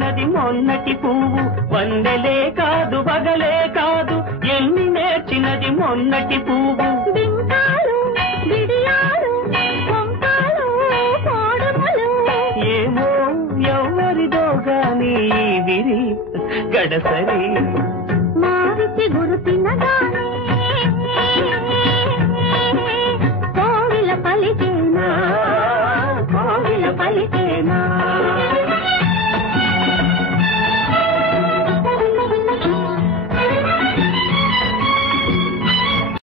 నేర్చినది మొన్నటి పువ్వు వందలే కాదు బగలే కాదు ఎన్ని నేర్చినది మొన్నటి పువ్వు ఏమో ఎవరిదో గాని విరి గడసరి